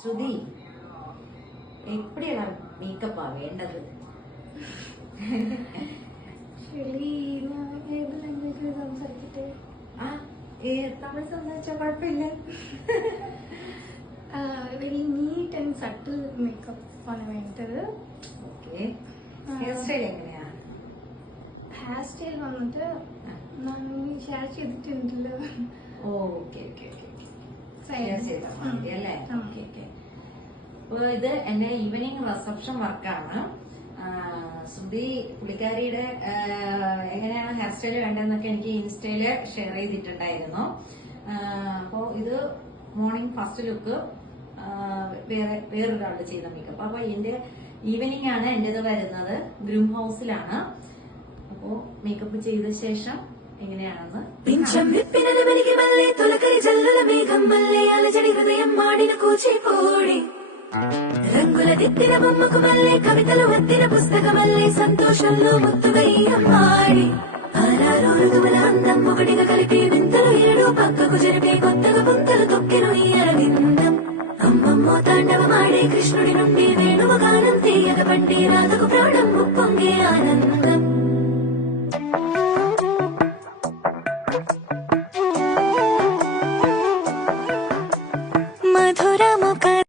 ശ്രുതി എപ്പടിയാണ് മേക്കപ്പാ വേണ്ടത്? തമിഴ് സംസാരിച്ചാൽ കുഴപ്പമില്ല. Very neat and subtle makeup ആണ് വേണ്ടത്. ഓക്കെ. ഹെയർ സ്റ്റൈൽ എങ്ങനെയാ? ഹെയർ സ്റ്റൈൽ വന്നിട്ട് ഷെയർ ചെയ്തിട്ടുണ്ടല്ലോ. Okay okay okay. ഷെയർ ചെയ്താൽ മതി അല്ലേ? Okay okay. അപ്പോൾ ഇത് എന്റെ ഈവനിങ് റിസപ്ഷൻ വർക്കാണ്. ശ്രുതി പുള്ളിക്കാരിയുടെ എങ്ങനെയാണ് ഹെയർ സ്റ്റൈൽ വേണ്ടതെന്നൊക്കെ എനിക്ക് ഇൻസ്റ്റയില് ഷെയർ ചെയ്തിട്ടുണ്ടായിരുന്നു. അപ്പോൾ ഇത് മോർണിംഗ് ഫസ്റ്റ് ലുക്ക് വേറൊരാളുടെ ചെയ്ത മേക്കപ്പ്. അപ്പൊ എന്റെ ഈവനിങ് ആണ് എന്റേത് വരുന്നത്. ഗ്രൂം ഹൗസിലാണ്. അപ്പോ മേക്കപ്പ് ചെയ്ത ശേഷം എങ്ങനെയാണെന്ന് రంగుల దిద్దిన బొమ్మకు మల్లే కవితలు వద్దిన పుస్తకమల్లే సంతోషంలో ముత్తువయ్యమ్మాడి ఆరారు ఋతువుల అందం ఒకటిగా కలిపి వింతలు ఏడు పక్కకు జరిపే కొత్తగా పుంతలు తొక్కెను ఈ అరవిందం అమ్మమ్మో తాండవమాడే కృష్ణుడి నుండి వేణువ గానం తీయక పండి రాతకు ప్రాణం ఉప్పొంగే ఆనందం